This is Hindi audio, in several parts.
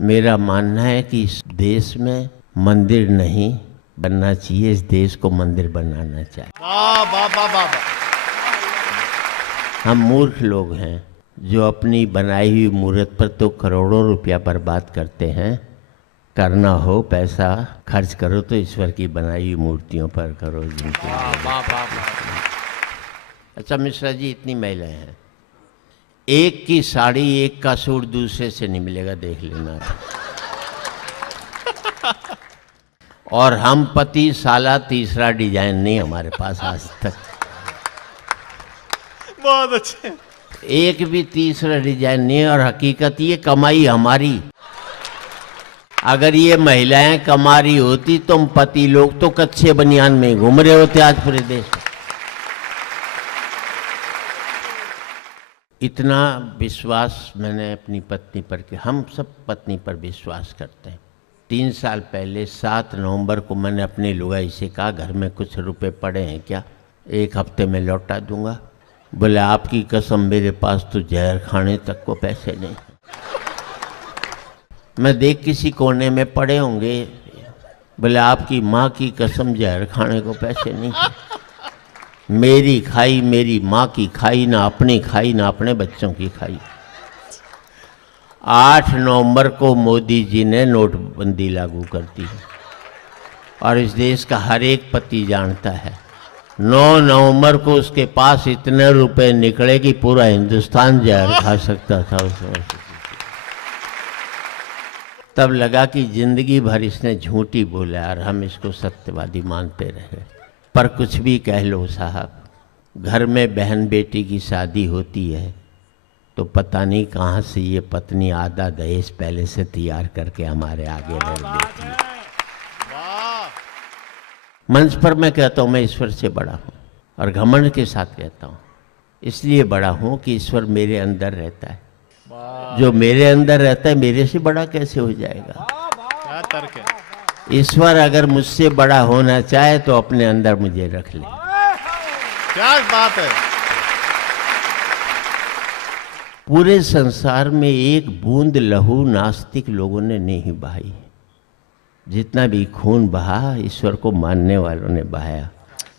मेरा मानना है कि इस देश में मंदिर नहीं बनना चाहिए, इस देश को मंदिर बनाना चाहिए। वाह वाह वाह वाह। हम मूर्ख लोग हैं जो अपनी बनाई हुई मूर्त पर तो करोड़ों रुपया बर्बाद करते हैं। करना हो पैसा खर्च करो तो ईश्वर की बनाई हुई मूर्तियों पर करो जिनके। वाह वाह वाह। अच्छा मिश्रा जी, इतनी महिलाएं हैं, एक की साड़ी एक का सूट दूसरे से नहीं मिलेगा, देख लेना। और हम पति साला तीसरा डिजाइन नहीं हमारे पास आज तक। बहुत अच्छे। एक भी तीसरा डिजाइन नहीं। और हकीकत ये कमाई हमारी। अगर ये महिलाएं कमा रही होती तो हम पति लोग तो कच्चे बनियान में घूम रहे होते आज पूरे देश में। इतना विश्वास मैंने अपनी पत्नी पर किया। हम सब पत्नी पर विश्वास करते हैं। 3 साल पहले 7 नवंबर को मैंने अपनी लुगाई से कहा, घर में कुछ रुपए पड़े हैं क्या, 1 हफ्ते में लौटा दूंगा। बोले आपकी कसम मेरे पास तो जहर खाने तक को पैसे नहीं। मैं देख किसी कोने में पड़े होंगे। बोले आपकी माँ की कसम जहर खाने को पैसे नहीं। मेरी खाई, मेरी माँ की खाई, ना अपनी खाई ना अपने बच्चों की खाई। 8 नवंबर को मोदी जी ने नोटबंदी लागू कर दी और इस देश का हर एक पति जानता है 9 नवंबर को उसके पास इतने रुपए निकले कि पूरा हिंदुस्तान जहर खा सकता था उस वक्त। तब लगा कि जिंदगी भर इसने झूठी बोला और हम इसको सत्यवादी मानते रहे। पर कुछ भी कह लो साहब, घर में बहन बेटी की शादी होती है तो पता नहीं कहाँ से ये पत्नी आधा दहेज पहले से तैयार करके हमारे आगे रख देती है। मंच पर मैं कहता हूँ मैं ईश्वर से बड़ा हूँ और घमंड के साथ कहता हूँ। इसलिए बड़ा हूँ कि ईश्वर मेरे अंदर रहता है। जो मेरे अंदर रहता है मेरे से बड़ा कैसे हो जाएगा। क्या तर्क है। ईश्वर अगर मुझसे बड़ा होना चाहे तो अपने अंदर मुझे रख ले। क्या बात है। पूरे संसार में एक बूंद लहू नास्तिक लोगों ने नहीं बहाई। जितना भी खून बहा ईश्वर को मानने वालों ने बहाया।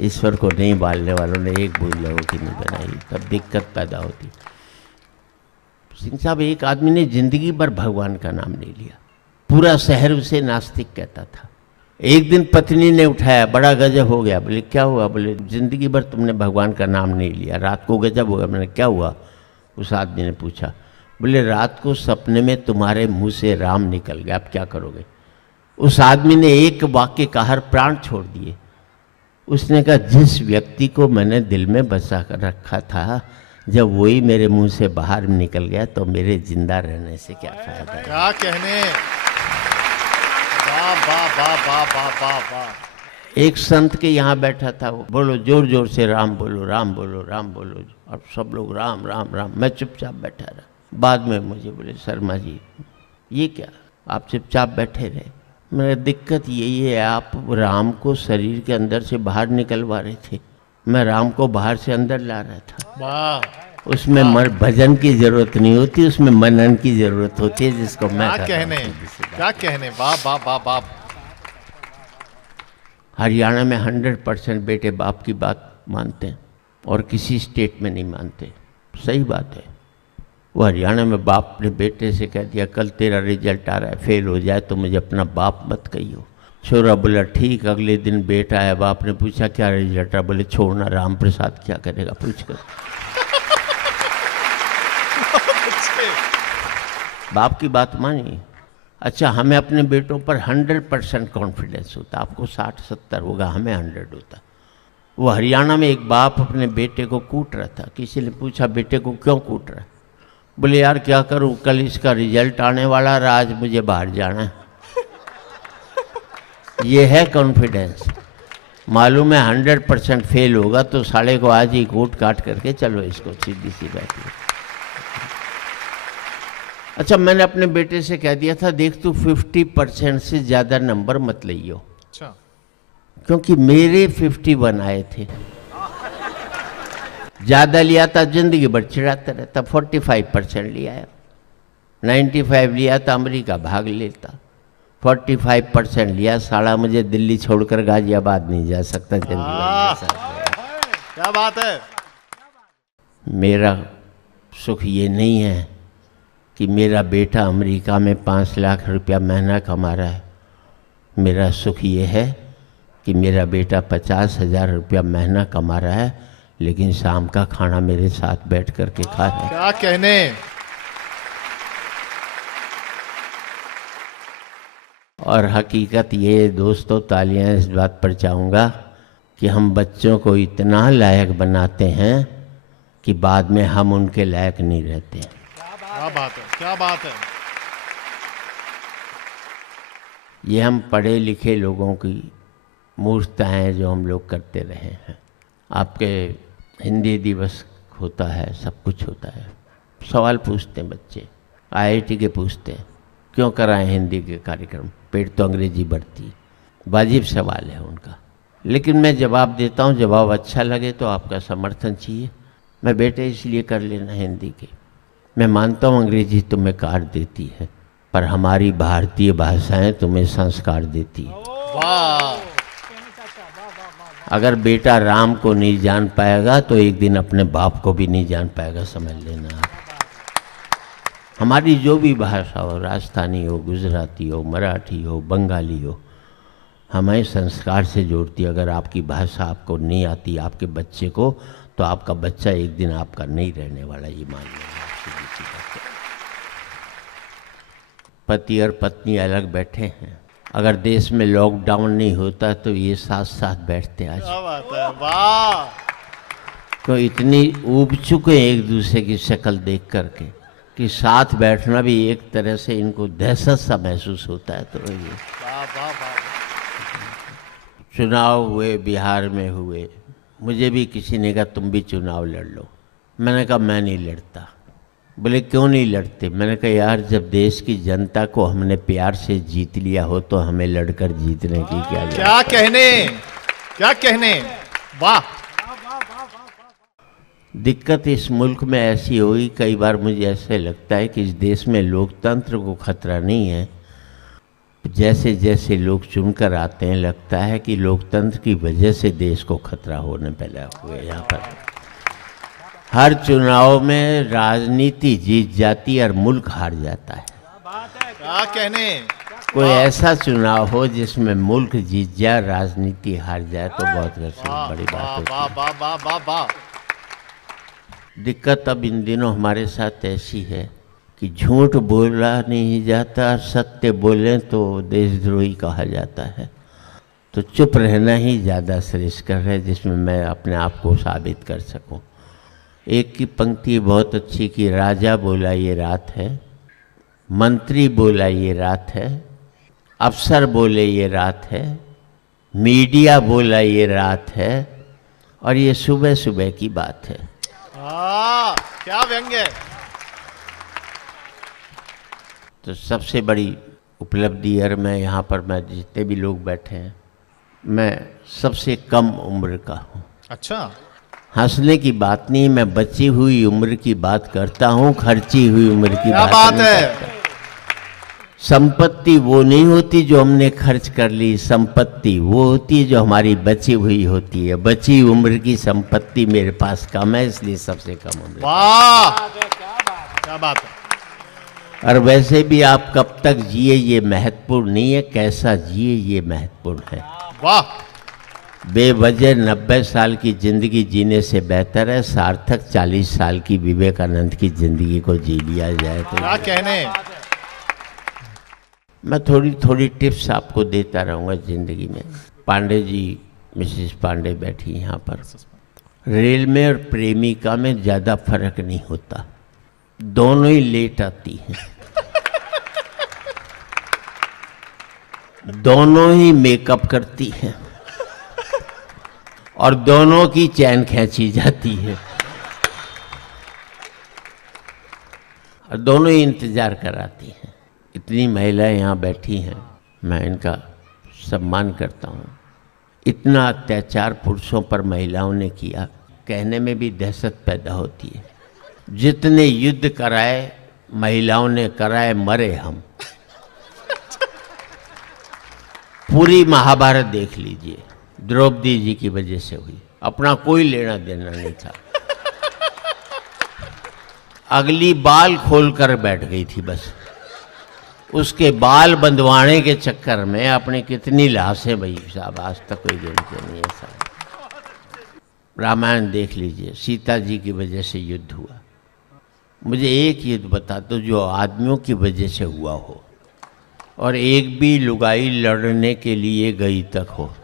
ईश्वर को नहीं मानने वालों ने एक बूंद लहू की नहीं बनाई। तब दिक्कत पैदा होती। सिंह साहब, एक आदमी ने जिंदगी भर भगवान का नाम नहीं लिया। पूरा शहर उसे नास्तिक कहता था। एक दिन पत्नी ने उठाया, बड़ा गजब हो गया। बोले क्या हुआ। बोले जिंदगी भर तुमने भगवान का नाम नहीं लिया, रात को गजब हो गया। मैंने क्या हुआ। उस आदमी ने पूछा। बोले रात को सपने में तुम्हारे मुंह से राम निकल गया, अब क्या करोगे। उस आदमी ने एक वाक्य कहकर प्राण छोड़ दिए। उसने कहा जिस व्यक्ति को मैंने दिल में बसा कर रखा था, जब वही मेरे मुंह से बाहर निकल गया तो मेरे जिंदा रहने से क्या फायदा। क्या कहने। वाह वाह वाह वाह वाह वाह वाह। एक संत के यहाँ बैठा था, वो बोलो जोर जोर से राम बोलो राम बोलो राम बोलो। और सब लोग राम राम राम। मैं चुपचाप बैठा रहा। बाद में मुझे बोले शर्मा जी ये क्या, आप चुपचाप बैठे रहे। मेरा दिक्कत यही है, आप राम को शरीर के अंदर से बाहर निकलवा रहे थे, मैं राम को बाहर से अंदर ला रहा था। वाह। उसमें भजन की जरूरत नहीं होती, उसमें मनन की जरूरत होती है, जिसको मैं क्या कहने। क्या कहने। वाह वाह वाह वाह। हरियाणा में 100% बेटे बाप की बात मानते हैं और किसी स्टेट में नहीं मानते। सही बात है। वो हरियाणा में बाप ने बेटे से कह दिया कल तेरा रिजल्ट आ रहा है, फेल हो जाए तो मुझे अपना बाप मत कहियो। छोरा बोला ठीक। अगले दिन बेटा आया, बाप ने पूछा क्या रिजल्ट आ। बोले छोड़ना, राम प्रसाद क्या करेगा पूछ कर। बाप की बात मानी। अच्छा, हमें अपने बेटों पर 100% कॉन्फिडेंस होता। आपको 60-70 होगा, हमें 100 होता। वो हरियाणा में एक बाप अपने बेटे को कूट रहा था। किसी ने पूछा बेटे को क्यों कूट रहा है। बोले यार क्या करूं, कल इसका रिजल्ट आने वाला रहा, आज मुझे बाहर जाना है। ये है कॉन्फिडेंस। मालूम है 100% फेल होगा तो साले को आज ही कूट काट करके चलो इसको, सीधी सी बात है। अच्छा, मैंने अपने बेटे से कह दिया था देख तू 50% से ज़्यादा नंबर मत लियो। अच्छा। क्योंकि मेरे 51 आए थे। ज़्यादा लिया था जिंदगी भर चिढ़ाता रहता। 45% लिया है। 95 लिया तो अमेरिका भाग लेता, 45% लिया, साला मुझे दिल्ली छोड़कर गाजियाबाद नहीं जा सकता, आह, क्या बात है। मेरा सुख ये नहीं है कि मेरा बेटा अमेरिका में 5 लाख रुपया महीना कमा रहा है। मेरा सुख ये है कि मेरा बेटा 50,000 रुपया महीना कमा रहा है, लेकिन शाम का खाना मेरे साथ बैठ कर के खा रहा है। क्या कहने। और हकीकत ये दोस्तों, तालियां इस बात पर चाहूँगा कि हम बच्चों को इतना लायक बनाते हैं कि बाद में हम उनके लायक नहीं रहते। क्या बात है, क्या बात है। ये हम पढ़े लिखे लोगों की मूर्खता है जो हम लोग करते रहे हैं। आपके हिंदी दिवस होता है, सब कुछ होता है, सवाल पूछते हैं बच्चे, IIT के पूछते हैं क्यों कराएं हिंदी के कार्यक्रम, पेट तो अंग्रेजी बढ़ती, वाजिब सवाल है उनका। लेकिन मैं जवाब देता हूँ, जवाब अच्छा लगे तो आपका समर्थन चाहिए। मैं बेटे इसलिए कर लेना हिंदी के, मैं मानता हूँ अंग्रेजी तुम्हें काट देती है, पर हमारी भारतीय भाषाएं तुम्हें संस्कार देती है। वाह। अगर बेटा राम को नहीं जान पाएगा तो एक दिन अपने बाप को भी नहीं जान पाएगा, समझ लेना। हमारी जो भी भाषा हो, राजस्थानी हो, गुजराती हो, मराठी हो, बंगाली हो, हमें संस्कार से जोड़ती है। अगर आपकी भाषा आपको नहीं आती आपके बच्चे को, तो आपका बच्चा एक दिन आपका नहीं रहने वाला, ये मान लेना। पति और पत्नी अलग बैठे हैं, अगर देश में लॉकडाउन नहीं होता तो ये साथ साथ बैठते आज। क्या बात है, वाह। तो इतनी ऊब चुके हैं एक दूसरे की शक्ल देख करके कि साथ बैठना भी एक तरह से इनको दहशत सा महसूस होता है। तो ये वाह वाह वाह। चुनाव हुए, बिहार में हुए, मुझे भी किसी ने कहा तुम भी चुनाव लड़ लो। मैंने कहा मैं नहीं लड़ता। बोले क्यों नहीं लड़ते? मैंने कहा यार, जब देश की जनता को हमने प्यार से जीत लिया हो तो हमें लड़कर जीतने की क्या जरूरत? क्या कहने, क्या कहने, वाह। दिक्कत इस मुल्क में ऐसी हुई, कई बार मुझे ऐसे लगता है कि इस देश में लोकतंत्र को खतरा नहीं है। जैसे जैसे लोग चुनकर आते हैं, लगता है कि लोकतंत्र की वजह से देश को खतरा होने पैदा हुए। यहाँ पर हर चुनाव में राजनीति जीत जाती है और मुल्क हार जाता है। क्या कहने। कोई ऐसा चुनाव हो जिसमें मुल्क जीत जाए, राजनीति हार जाए, तो बहुत बड़ी बात होती वाह है। वाह वाह वाह वाह। दिक्कत अब इन दिनों हमारे साथ ऐसी है कि झूठ बोला नहीं जाता, सत्य बोलें तो देशद्रोही कहा जाता है। तो चुप रहना ही ज़्यादा श्रेष्ठ है, जिसमें मैं अपने आप को साबित कर सकूं। एक की पंक्ति बहुत अच्छी कि राजा बोला ये रात है, मंत्री बोला ये रात है, अफसर बोले ये रात है, मीडिया बोला ये रात है, और ये सुबह सुबह की बात है। क्या व्यंग्य। तो सबसे बड़ी उपलब्धि है, मैं यहाँ पर, मैं जितने भी लोग बैठे हैं, मैं सबसे कम उम्र का हूँ। अच्छा। हंसने की बात नहीं, मैं बची हुई उम्र की बात करता हूँ, खर्ची हुई उम्र की क्या बात बात नहीं है। करता। संपत्ति वो नहीं होती जो हमने खर्च कर ली, संपत्ति वो होती है जो हमारी बची हुई होती है। बची उम्र की संपत्ति मेरे पास कम है, इसलिए सबसे कम उम्र। वाह, क्या बात है। और वैसे भी आप कब तक जिए ये महत्वपूर्ण नहीं है, कैसा जिए ये महत्वपूर्ण है। वाह। बेवजह 90 साल की जिंदगी जीने से बेहतर है सार्थक 40 साल की विवेकानंद की जिंदगी को जी लिया जाए। तो क्या कहने। मैं थोड़ी थोड़ी टिप्स आपको देता रहूँगा जिंदगी में। पांडे जी, मिसेस पांडे बैठी यहाँ पर। रेल में और प्रेमिका में ज़्यादा फर्क नहीं होता, दोनों ही लेट आती हैं, दोनों ही मेकअप करती हैं, और दोनों की चैन खींची जाती है, और दोनों ही इंतजार कराती हैं। इतनी महिलाएं यहाँ बैठी हैं, मैं इनका सम्मान करता हूँ। इतना अत्याचार पुरुषों पर महिलाओं ने किया, कहने में भी दहशत पैदा होती है। जितने युद्ध कराए महिलाओं ने कराए मरे हम। पूरी महाभारत देख लीजिए, द्रौपदी जी की वजह से हुई, अपना कोई लेना देना नहीं था। अगली बाल खोलकर बैठ गई थी बस। उसके बाल बंधवाने के चक्कर में अपने कितनी लाशें भाई साहब, आज तक कोई गिनती नहीं है साहब। रामायण देख लीजिए, सीता जी की वजह से युद्ध हुआ। मुझे एक युद्ध बता दो जो आदमियों की वजह से हुआ हो और एक भी लुगाई लड़ने के लिए गई तक हो।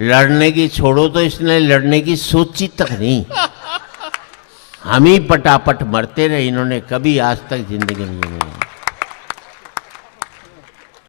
लड़ने की छोड़ो तो इसने लड़ने की सोची तक नहीं। हम ही पटापट मरते रहे, इन्होंने कभी आज तक जिंदगी में नहीं।